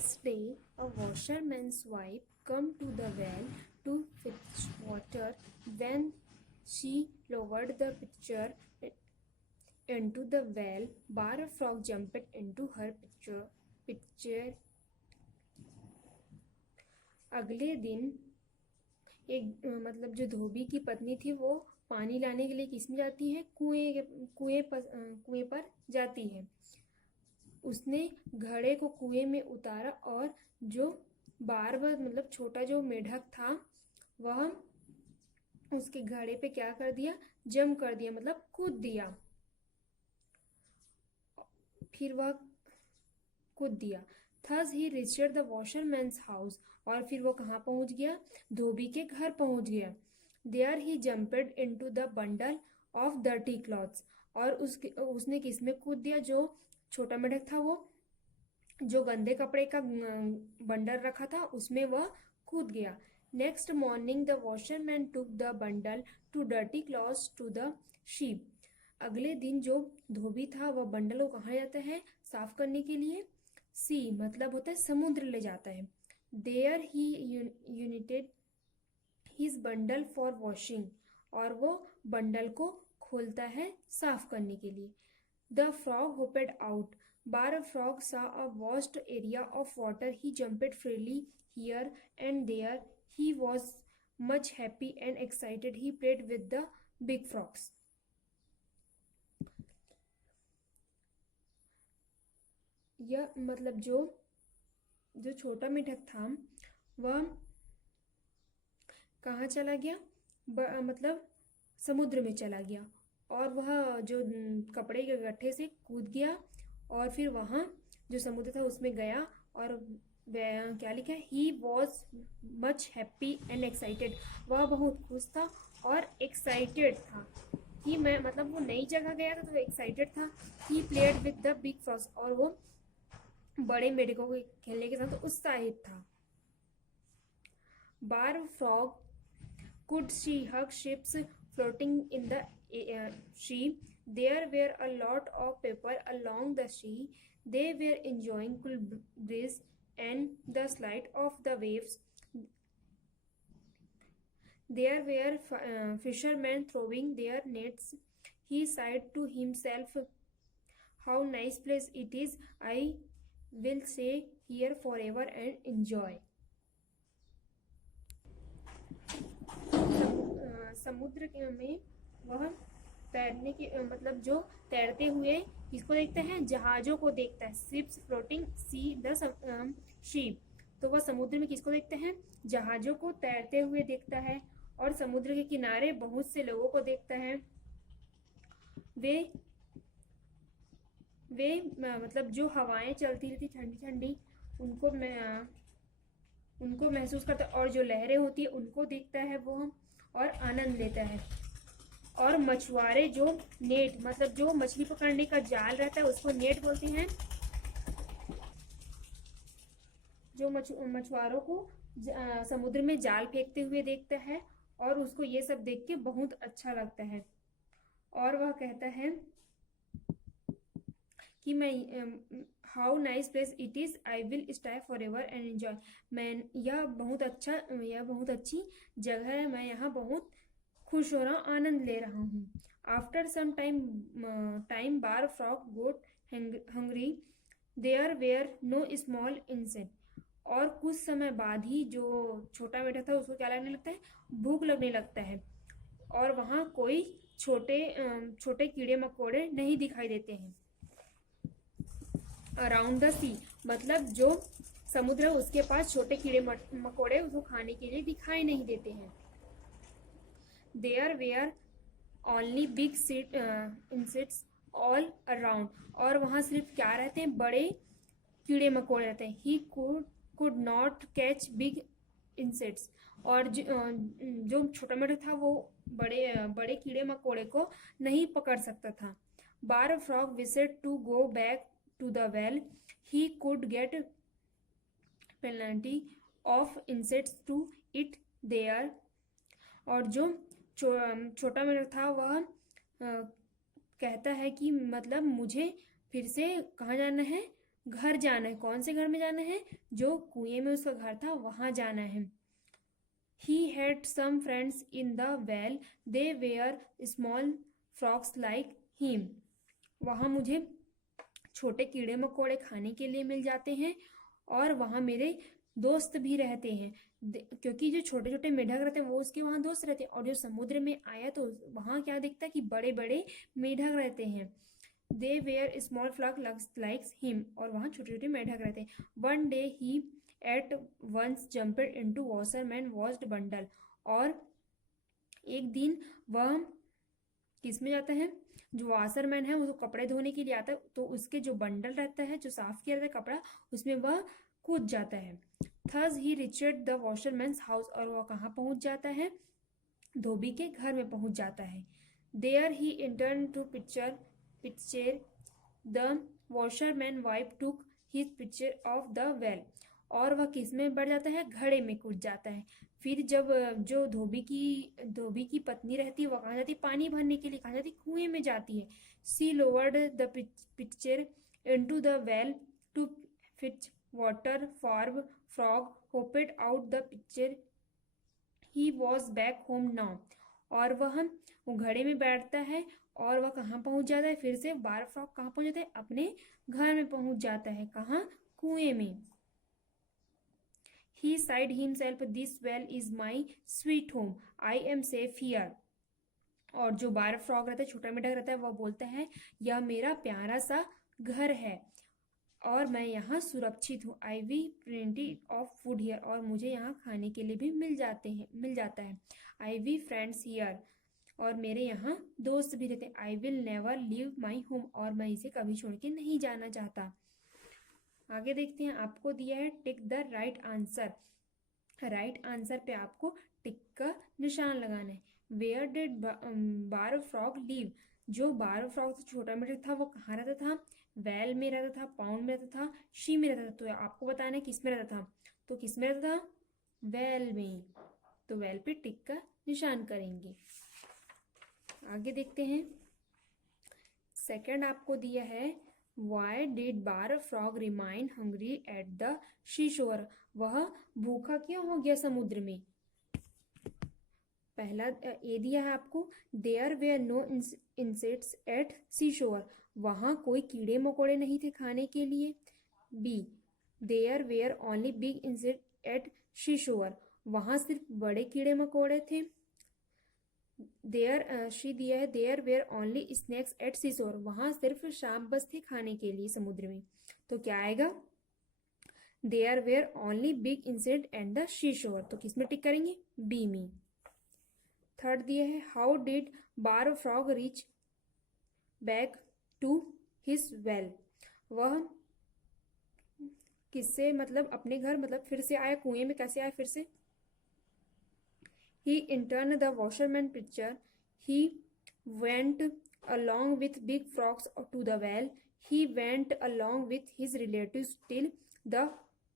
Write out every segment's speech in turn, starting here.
next day, a washerman's wife come to the well to fetch water. When she lowered the pitcher into the well, Bar Frog jumped into her pitcher. अगले दिन एक मतलब जो धोबी की पत्नी थी वो पानी लाने के लिए किस में जाती है? कुएं पर जाती है। उसने घड़े को कुएं में उतारा और जो मतलब छोटा जो मेढक था वह उसके घड़े पे क्या कर दिया? जम कर दिया, मतलब कूद दिया। फिर वह कूद दिया। Thus he reached the washerman's house. और फिर वो कहाँ पहुंच गया? धोबी के घर पहुंच गया। There he jumped into the bundle of dirty clothes. और उसने किस में कूद दिया? जो छोटा मेढक था वो जो गंदे कपड़े का बंडल रखा था उसमें वह कूद गया। Next morning the washerman took the bundle to dirty clothes to the sheep. अगले दिन जो धोबी था वह बंडल को कहाँ जाता है साफ करने के लिए? सी मतलब होता है समुद्र ले जाता है। There he united his bundle for washing. और वो बंडल को खोलता है साफ करने के लिए। The frog hopped out. Bar Frog saw a vast area of water. He jumped freely here and there. He was much happy and excited. He played with the big frogs. यह मतलब जो छोटा मेढक था वह कहाँ चला गया? मतलब समुद्र में चला गया और वह जो कपड़े के गट्ठे से कूद गया और फिर वहाँ जो समुद्र था उसमें गया और क्या लिखा है? He was much happy and excited. वह बहुत खुश था और एक्साइटेड था। ही मैं मतलब वो नई जगह गया था तो एक्साइटेड था। He played with the big frogs. और वो बड़े मेढकों के खेलने के साथ उत्साहित था। Bar Frog could see hug ships floating in the sea. There were a lot of people along the sea. They were enjoying cool breeze and the slide of the waves. There were fishermen throwing their nets. He sighed to himself, "How nice place it is! I will stay here forever and enjoy." समुद्र में वह तैरने के मतलब जो तैरते हुए किसको देखता है? जहाजों को देखता है। Ships floating see the ship. तो वह समुद्र में किसको देखता है? जहाजों को तैरते हुए देखता है और समुद्र के किनारे बहुत से लोगों को देखता है। वे मतलब जो हवाएं चलती रहती ठंडी ठंडी उनको महसूस करता है और जो लहरें होती है उनको देखता है वो और आनंद लेता है। और मछुआरे जो नेट मतलब जो मछली पकड़ने का जाल रहता है उसको नेट बोलते हैं। जो मछुआरों को समुद्र में जाल फेंकते हुए देखता है और उसको ये सब देख के बहुत अच्छा लगता है और वह कहता है कि मैं how nice place it is, I will stay for ever and enjoy. यह बहुत अच्छी जगह है, मैं यहाँ बहुत खुश हो रहा हूँ, आनंद ले रहा हूँ। After some time bar frog got hungry. There were no small insect. और कुछ समय बाद ही जो छोटा बेटा था उसको क्या लगने लगता है? भूख लगने लगता है और वहाँ कोई छोटे कीड़े मकोड़े नहीं दिखाई देते हैं। अराउंड द सी मतलब जो समुद्र है उसके पास छोटे कीड़े मकोड़े उसको खाने के लिए दिखाई नहीं देते हैं। There were only big insects all around. और वहाँ सिर्फ क्या रहते हैं? बड़े कीड़े मकोड़े रहते हैं। He could not catch big insects. और जो छोटा मेढक था वो बड़े कीड़े मकोड़े को नहीं पकड़ सकता था। Bar frog wished to go back to the well. He could get plenty of insects to eat there. और जो छोटा मेढक था वह कहता है कि मतलब मुझे फिर से कहाँ जाना है? घर जाना है। कौन से घर में जाना है? जो कुएं में उसका घर था वहां जाना है। He had some friends in the well. They were small frogs like him. वहाँ मुझे छोटे कीड़े मकोड़े खाने के लिए मिल जाते हैं और वहाँ मेरे दोस्त भी रहते हैं। क्योंकि जो छोटे छोटे मेढक रहते हैं वो उसके वहाँ दोस्त रहते हैं, और जो समुद्र में आया तो वहाँ क्या दिखता है कि बड़े बड़े मेढक रहते हैं। They were small flock likes him, और वहाँ छोटे छोटे मेढक रहते हैं। One day he at once jumped into washerman washed bundle, और एक दिन वह किस में जाता है? जो वॉशरमैन है वो कपड़े धोने के लिए आता है, तो उसके जो बंडल रहता है, जो साफ किया रहता है कपड़ा, उसमें वह कूद जाता है। Thus he reached the washerman's house, और वह कहाँ पहुंच जाता है? धोबी के घर में पहुंच जाता है। There he intern to picture the washerman wife took his picture of the well, और वह किस में बढ़ जाता है? घड़े में कूद जाता है। फिर जब जो धोबी की पत्नी रहती है वह कहाँ जाती है? पानी भरने के लिए कहाँ जाती है? कुएं में जाती है। She lowered the picture into the well to fetch water for frog hopped out the picture he was back home now, और वह वो घड़े में बैठता है और वह कहाँ पहुंच जाता है? फिर से बार फ्रॉग कहाँ पहुंच जाता है? अपने घर में पहुंच जाता है। कहाँ? कुएं में। He sighed himself, this well is my sweet home. I am safe here. और जो बार फ्रॉग रहता है, छोटा मेढक रहता है, वह बोलता है यह मेरा प्यारा सा घर है और मैं यहाँ सुरक्षित हूँ। I've plenty of food here, और मुझे यहाँ खाने के लिए भी मिल जाता है। आई वी फ्रेंड्स हियर, और मेरे यहाँ दोस्त भी रहते हैं। I will never leave my home, और मैं इसे कभी छोड़ के नहीं जाना चाहता। आगे देखते हैं, आपको दिया है tick the right answer. Right answer पे आपको टिक का निशान लगाना है। Where did bar frog live, जो बार फ्रॉग से छोटा मेढक था वो कहाँ रहता था? वेल में रहता था, पाउंड में रहता था, शी में रहता था। तो आपको बताना है किस में रहता था। तो किस में रहता था? वेल में। तो वेल पे टिक का निशान करेंगे। आगे देखते हैं, सेकंड आपको दिया है why did bar frog remain hungry at the seashore, वह भूखा क्यों हो गया समुद्र में? पहला ए दिया है आपको, there were no insects at seashore, वहाँ कोई कीड़े मकोड़े नहीं थे खाने के लिए। B, there were only big insect at seashore, वहाँ सिर्फ बड़े कीड़े मकोड़े थे। देयर शी दिया है there were only snacks at seashore, वहाँ सिर्फ शाम बस थे खाने के लिए समुद्र में। तो क्या आएगा? There were only big insect at the seashore, तो किस में टिक करेंगे? बी में। थर्ड दिया है how did bar frog reach back to his well, वह किससे मतलब अपने घर मतलब फिर से आया, कुएं में कैसे आया फिर से? He interned the washerman pitcher. He went along with big frogs to the well. He went along with his relatives till the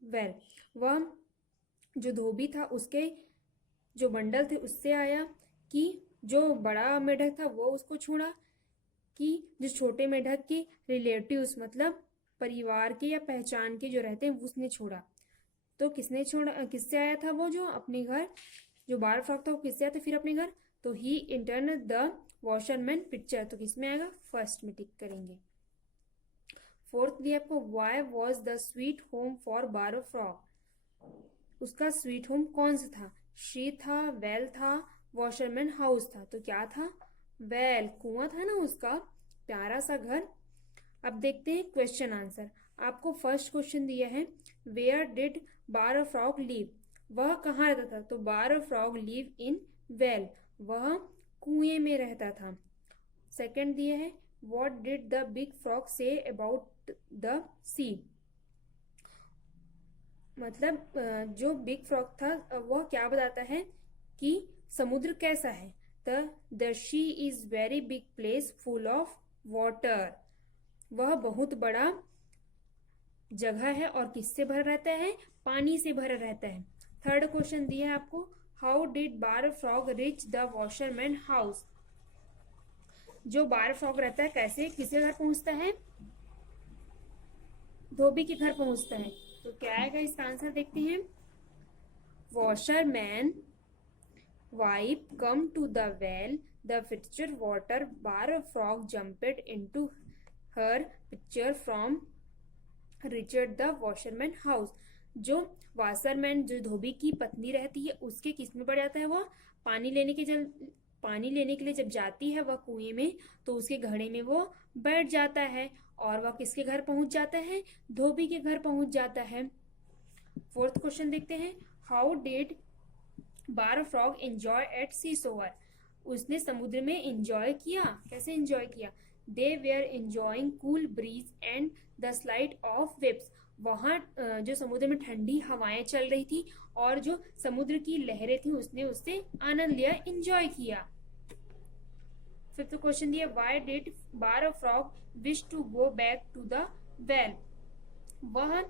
well. वह जो धोबी था उसके जो बंडल थे उससे आया, कि जो बड़ा मेढक था वो उसको छोड़ा, कि जो छोटे मेढक के रिलेटिव्स मतलब परिवार के या पहचान के जो रहते हैं उसने छोड़ा। तो किसने छोड़ा? किससे आया था वो? जो अपने घर, जो बार फ्रॉग था वो किससे आया था फिर अपने घर? तो ही इंटर्न द वॉशरमैन पिक्चर, तो किसमें आएगा? फर्स्ट में टिक करेंगे। फोर्थ दिया आपको why was the sweet home for bar frog, उसका स्वीट होम कौन सा था? शी था, वेल था, वॉशरमैन हाउस था। तो क्या था? वेल, कुआं था ना उसका प्यारा सा घर। अब देखते हैं क्वेश्चन आंसर। आपको फर्स्ट क्वेश्चन दिया है where did bar frog live, वह कहाँ रहता था? तो bar frog live in well, वह कुएं में रहता था। सेकंड दिया है what did the big frog say about the sea, मतलब जो बिग फ्रॉग था वह क्या बताता है कि समुद्र कैसा है? The sea is very big place full of water, वह बहुत बड़ा जगह है और किससे भरा रहता है? पानी से भरा रहता है। थर्ड क्वेश्चन दिया है आपको how did bar frog reach the washerman house, जो बार फ्रॉग रहता है कैसे किसके घर पहुंचता है? धोबी के घर पहुंचता है। तो क्या आएगा इसका आंसर देखते हैं। Washerman wife come to the well, the pitcher water bar, a frog jumped into her pitcher from Richard the washerman house. जो वाशरमैन जो धोबी की पत्नी रहती है उसके किस में पड़ जाता है, वो पानी लेने के लिए जब जाती है वह कुएं में, तो उसके घड़े में वो बैठ जाता है और वह किसके घर पहुंच जाता है, धोबी के घर पहुंच जाता है। फोर्थ क्वेश्चन देखते हैं। How did bar frog enjoy at sea shore. उसने समुद्र में एंजॉय किया, कैसे एंजॉय किया। They were enjoying cool breeze and the slide of waves. वहाँ जो समुद्र में ठंडी हवाएं चल रही थी और जो समुद्र की लहरें थी उसने उससे आनंद लिया, एंजॉय किया। फिफ्थ क्वेश्चन दिया, why did bar frog wish to go back to the well. वह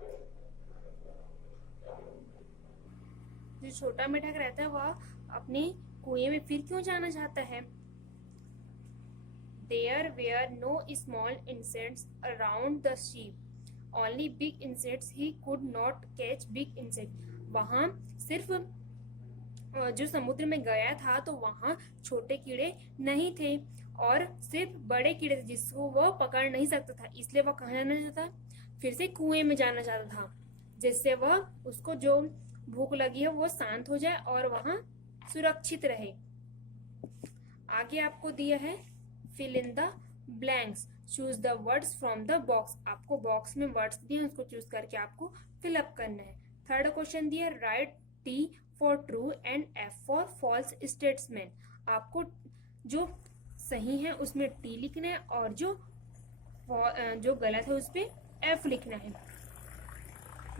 जो छोटा मेढक रहता है वह अपने कुएं में फिर क्यों जाना चाहता है। There were no small insects around the sheep, only big insects. He could not catch big insects. वहाँ सिर्फ जो समुद्र में गया था तो वहाँ छोटे कीड़े नहीं थे और सिर्फ बड़े कीड़े थे जिसको वह पकड़ नहीं सकता था, इसलिए वह कहाँ जाना चाहता, फिर से कुएं में जाना चाहता था, जिससे वह उसको जो भूख लगी है वो शांत हो जाए और वहाँ सुरक्षित रहे। आगे आपको दिया है fill in the blanks, choose the words from the box. आपको बॉक्स में वर्ड्स दिए हैं, उसको चूज करके आपको फिल अप करना है। थर्ड क्वेश्चन दिया, write T for true and F for false statement. आपको जो सही है उसमें टी लिखना है और जो गलत है उस पर एफ लिखना है।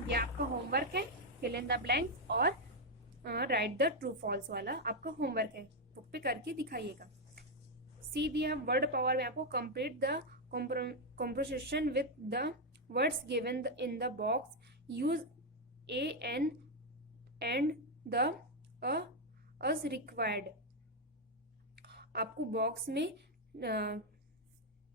ये आपका होमवर्क है, फिल इन द ब्लैंक्स और राइट द ट्रू फॉल्स वाला आपका होमवर्क है, बुक पे करके दिखाइएगा। सी दिया वर्ड पावर में आपको complete the composition with the words given in the box, use a an and the as required. आपको बॉक्स में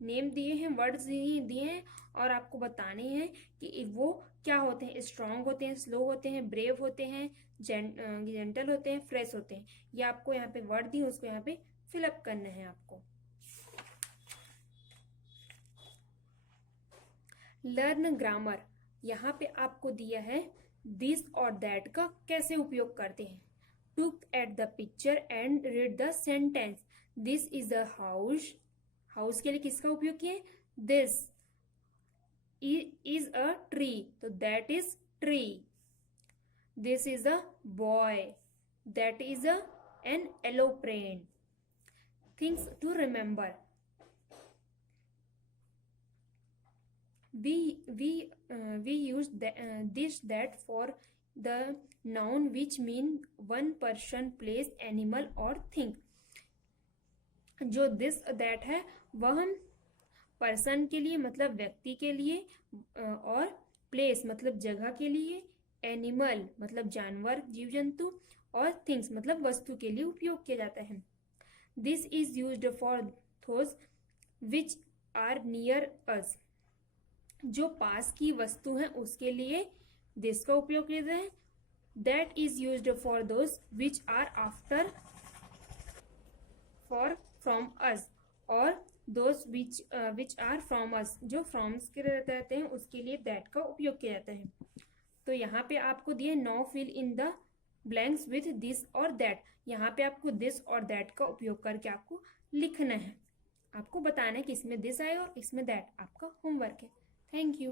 नेम दिए हैं, वर्ड्स दिए हैं और आपको बताने हैं कि वो क्या होते हैं, स्ट्रॉन्ग होते हैं, स्लो होते हैं, ब्रेव होते हैं, जेंटल होते हैं, फ्रेश होते हैं। ये आपको यहाँ पे वर्ड दिए, उसको यहाँ पे फिलअप करना है आपको। लर्न ग्रामर, यहाँ पे आपको दिया है दिस और दैट का कैसे उपयोग करते हैं। Look at the picture and read the sentence. This is a house, house के लिए किसका उपयोग किया है, दिस इज अ ट्री, तो that is tree. This is a boy, that is an aeroplane. Things to remember, we use this that for the noun which mean one person, place, animal or thing। जो this that है वह person के लिए मतलब व्यक्ति के लिए, और प्लेस मतलब जगह के लिए, एनिमल मतलब जानवर जीव जंतु, और थिंग्स मतलब वस्तु के लिए उपयोग किया जाता है। This is used for those which are near us। जो पास की वस्तु है उसके लिए दिस का उपयोग किया जाता है। That is used for those which are after for from us, और those which are from us, जो फ्रॉम्स के रहते हैं उसके लिए दैट का उपयोग किया जाता है। तो यहाँ पे आपको दिए now fill in the blanks with this और दैट। यहाँ पे आपको दिस और दैट का उपयोग करके आपको लिखना है, आपको बताना है कि इसमें दिस आए और इसमें दैट। आपका होमवर्क है। Thank you.